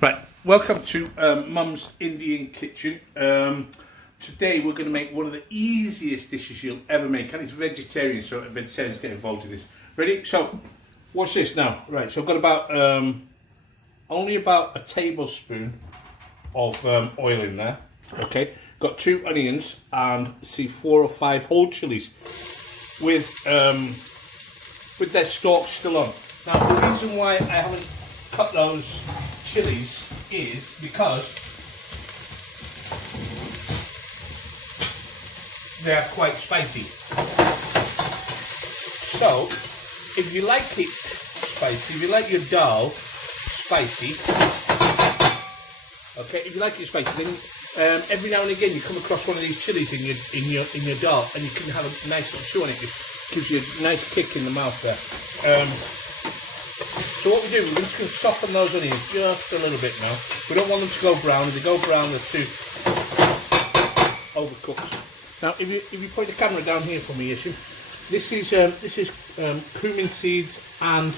Right, welcome to Mum's Indian Kitchen. Today we're going to make one of the easiest dishes you'll ever make, and it's vegetarian, so vegetarians get involved in this. Ready? So, what's this now? Right, so I've got about only about a tablespoon of oil in there. Okay, got 2 onions and see 4 or 5 whole chilies with their stalks still on. Now, the reason why I haven't cut those chilies is because they are quite spicy. So, if you like it spicy, if you like your dal spicy, okay, if you like it spicy, then every now and again you come across one of these chilies in your dal, and you can have a nice little chew on it. It gives you a nice kick in the mouth there. So what we do, we're just going to soften those onions just a little bit now. We don't want them to go brown. If they go brown, they're too overcooked. Now, if you point the camera down here for me, Issue, this is cumin seeds and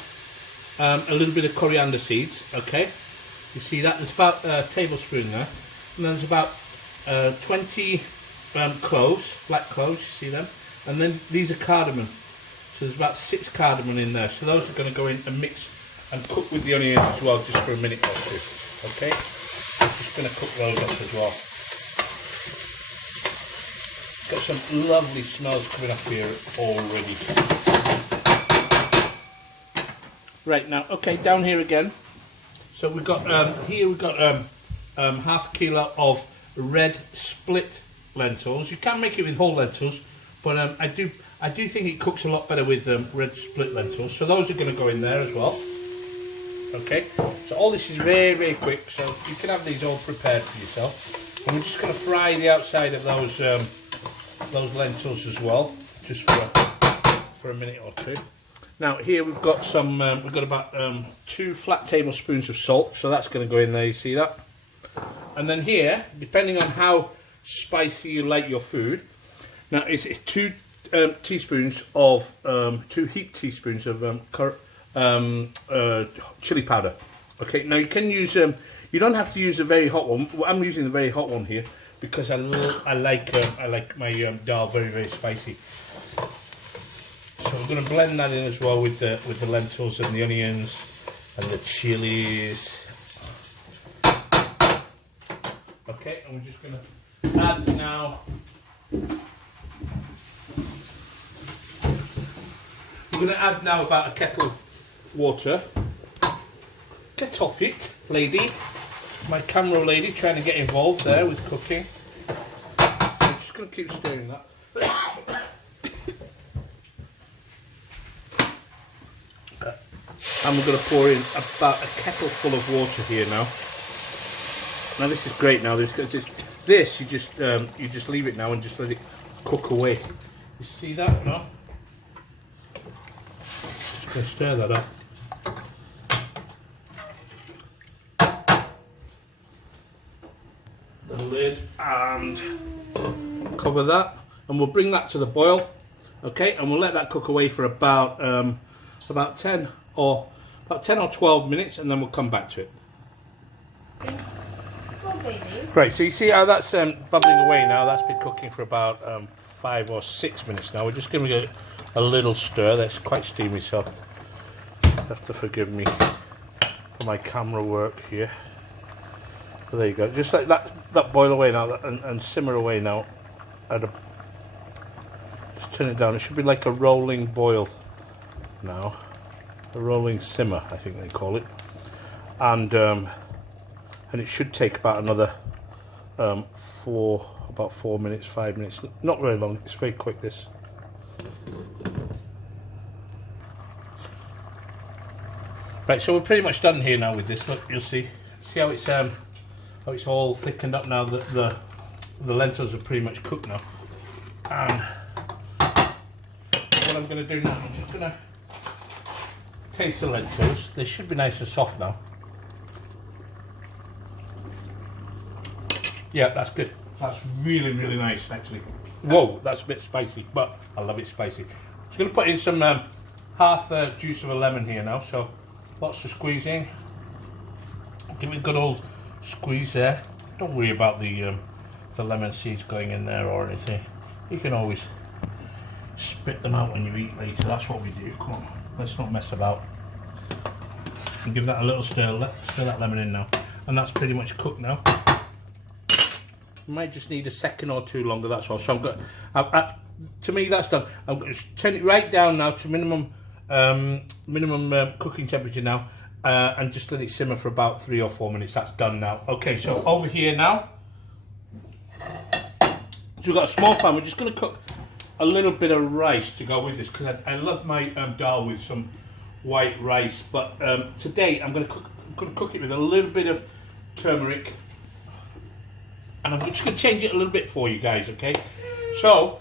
a little bit of coriander seeds. Okay, you see that? There's about a tablespoon there, and then there's about 20 cloves, black cloves. You see them? And then these are cardamom. So there's about 6 cardamom in there. So those are going to go in and mix and cook with the onions as well, just for a minute or two. Okay, I'm just going to cook those up as well. Got some lovely smells coming up here already. Right, now, okay, down here again. So we've got here we've got half a kilo of red split lentils. You can make it with whole lentils, but I do think it cooks a lot better with red split lentils. So those are going to go in there as well. Okay, so all this is very, very quick, so you can have these all prepared for yourself. And we're just going to fry the outside of those lentils as well, just for a minute or two. Now here we've got some, we've got about 2 flat tablespoons of salt, so that's going to go in there. You see that? And then here, depending on how spicy you like your food, now it's 2 teaspoons of 2 heaped teaspoons of chili powder. Okay, now you can use you don't have to use a very hot one. I'm using the very hot one here because I like my dal very, very spicy. So we're going to blend that in as well with the lentils and the onions and the chilies. Okay, and we're just going to add now. We're going to add now about a kettle water. Get off it, lady. My camera lady trying to get involved there with cooking. I'm just going to keep stirring that. And we're going to pour in about a kettle full of water here now. Now this is great now. This you just leave it now and just let it cook away. You see that now? Just going to stir that up. The lid and cover that, and we'll bring that to the boil. Okay, and we'll let that cook away for about 10 or 12 minutes, and then we'll come back to it. Right, so you see how that's bubbling away now. That's been cooking for about 5 or 6 minutes now. We're just going to give it a little stir. That's quite steamy, so you have to forgive me for my camera work here. So there you go. Just let that boil away now and simmer away now. Just turn it down. It should be like a rolling boil now. A rolling simmer, I think they call it. And it should take about another 4 minutes, 5 minutes. Not very long. It's very quick, this. Right, so we're pretty much done here now with this. Look, you'll see how it's all thickened up now. The lentils are pretty much cooked now. And what I'm going to do now, I'm just going to taste the lentils. They should be nice and soft now. Yeah, that's good. That's really, really nice, actually. Whoa, that's a bit spicy, but I love it spicy. Just going to put in some half juice of a lemon here now, so lots of squeezing. Give it a good old squeeze there. Don't worry about the lemon seeds going in there or anything. You can always spit them out when you eat later. That's what we do. Come on, let's not mess about. And give that a little stir. Stir that lemon in now, and that's pretty much cooked now. You might just need a second or two longer. That's all. So I'm going. To me, that's done. I'm going to turn it right down now to minimum cooking temperature now, and just let it simmer for about 3 or 4 minutes. That's done now. Okay, so over here now. So we've got a small pan. We're just going to cook a little bit of rice to go with this, because I love my dal with some white rice. But today I'm going to cook it with a little bit of turmeric, and I'm just going to change it a little bit for you guys. Okay, so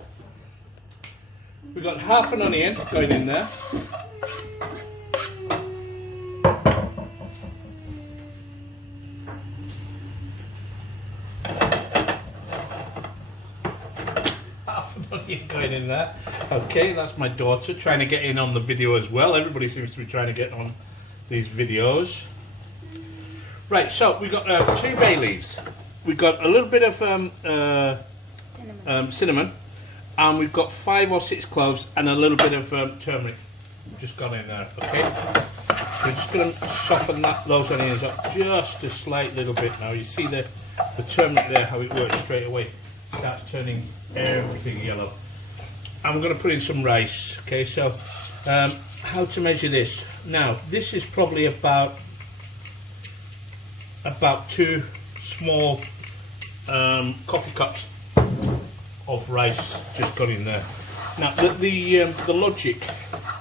we've got half an onion going in there. Going in there. Okay, that's my daughter trying to get in on the video as well. Everybody seems to be trying to get on these videos. Right, so we've got 2 bay leaves. We've got a little bit of cinnamon, and we've got 5 or 6 cloves and a little bit of turmeric. Just gone in there. Okay, we're just going to soften those onions up just a slight little bit now. You see the turmeric there, how it works straight away. Starts turning everything yellow. And we're going to put in some rice. Okay, so how to measure this? Now, this is probably about 2 small coffee cups of rice just gone in there. Now, the logic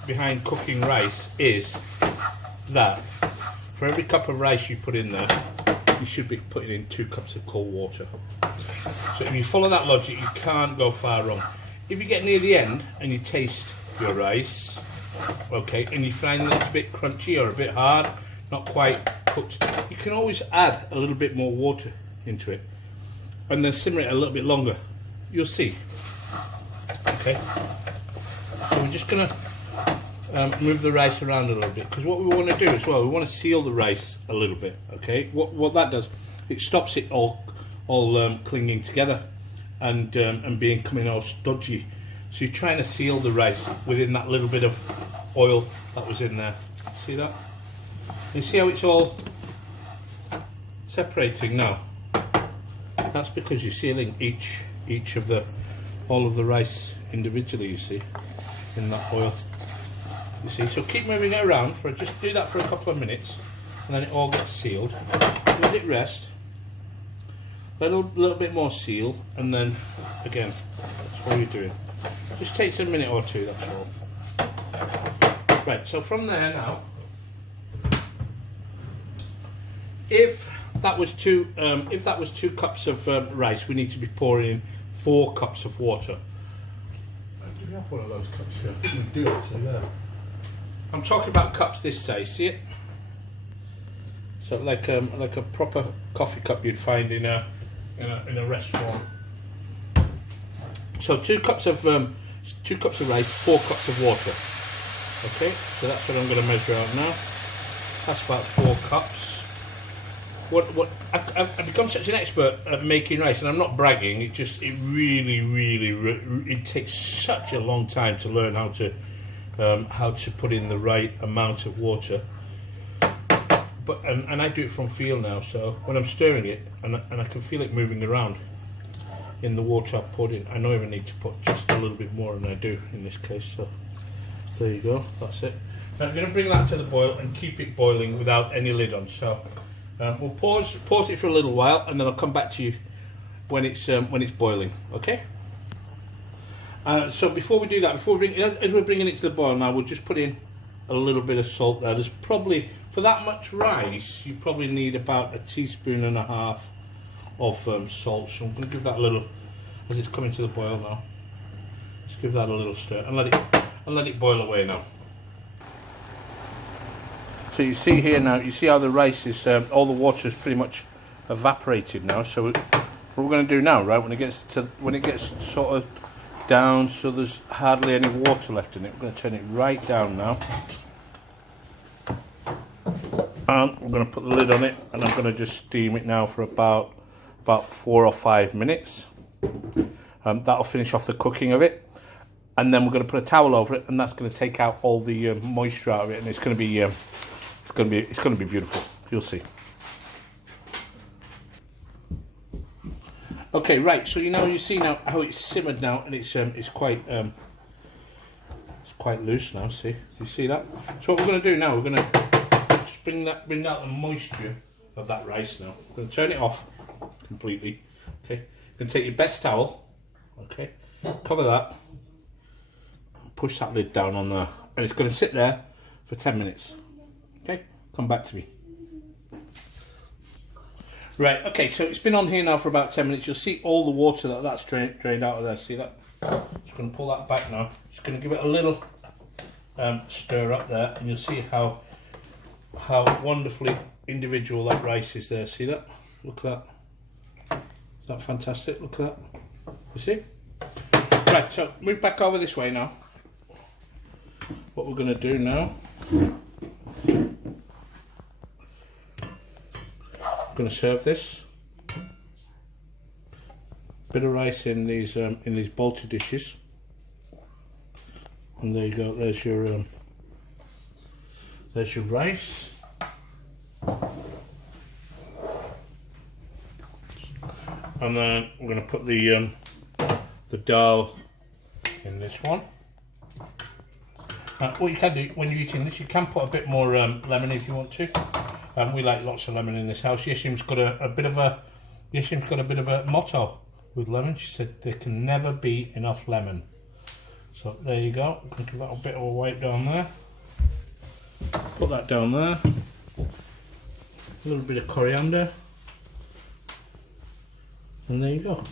behind cooking rice is that for every cup of rice you put in there, you should be putting in 2 cups of cold water. So if you follow that logic, you can't go far wrong. If you get near the end and you taste your rice, okay, and you find that it's a bit crunchy or a bit hard, not quite cooked, you can always add a little bit more water into it and then simmer it a little bit longer. You'll see. Okay, so we're just going to move the rice around a little bit, because what we want to do as well, we want to seal the rice a little bit. Okay, what that does, it stops it all clinging together and coming all stodgy. So you're trying to seal the rice within that little bit of oil that was in there. See that? You see how it's all separating now? That's because you're sealing each of all of the rice individually, you see, in that oil. You see, so keep moving it around just do that for a couple of minutes, and then it all gets sealed. Let it rest. A little bit more seal, and then again, that's what you're doing. Just takes a minute or two, that's all. Right, so from there now, if that was 2 cups of rice, we need to be pouring in 4 cups of water. Do we have one of those cups here? I think we do actually, yeah. I'm talking about cups this size, see it? So like a proper coffee cup you'd find in a restaurant. So 2 cups of rice, 4 cups of water. Okay, so that's what I'm going to measure out now. That's about 4 cups. I've become such an expert at making rice, and I'm not bragging. It really takes such a long time to learn how to put in the right amount of water. But and I do it from feel now. So when I'm stirring it, and I can feel it moving around in the water I've poured in, I know I need to put just a little bit more than I do in this case. So there you go. That's it. Now I'm going to bring that to the boil and keep it boiling without any lid on. So we'll pause it for a little while, and then I'll come back to you when it's boiling. Okay. So before we do that, as we're bringing it to the boil now, we'll just put in a little bit of salt there. There's probably, for that much rice, you probably need about 1.5 teaspoons of salt. So I'm going to give that a little, as it's coming to the boil now. Just give that a little stir and let it boil away now. So you see here now, you see how the rice is, all the water is pretty much evaporated now. So what we're going to do now, right, when it gets sort of down, so there's hardly any water left in it, we're going to turn it right down now. And I'm going to put the lid on it, and I'm going to just steam it now for about 4 or 5 minutes. That'll finish off the cooking of it, and then we're going to put a towel over it, and that's going to take out all the moisture out of it, and it's going to be beautiful. You'll see. Okay, right. So you see now how it's simmered now, and it's quite loose now. See, you see that? So what we're going to do now, we're going to just bring out the moisture of that rice now. We're going to turn it off completely. Okay, you're going to take your best towel. Okay, cover that. Push that lid down on there, and it's going to sit there for 10 minutes. Okay, come back to me. Right, okay, so it's been on here now for about 10 minutes. You'll see all the water that's drained out of there. See that? Just going to pull that back now. Just going to give it a little stir up there, and you'll see how wonderfully individual that rice is there. See that? Look at that. Is that fantastic? Look at that. You see? Right, so move back over this way now. What we're going to do now, I'm going to serve this bit of rice in these bolter dishes, and there you go. There's your rice, and then we're going to put the dal in this one. What you can do when you're eating this, you can put a bit more lemon if you want to. We like lots of lemon in this house. Yeshim's got a bit of a motto with lemon. She said there can never be enough lemon. So there you go. I'm going to give that a bit of a wipe down there. Put that down there. A little bit of coriander, and there you go.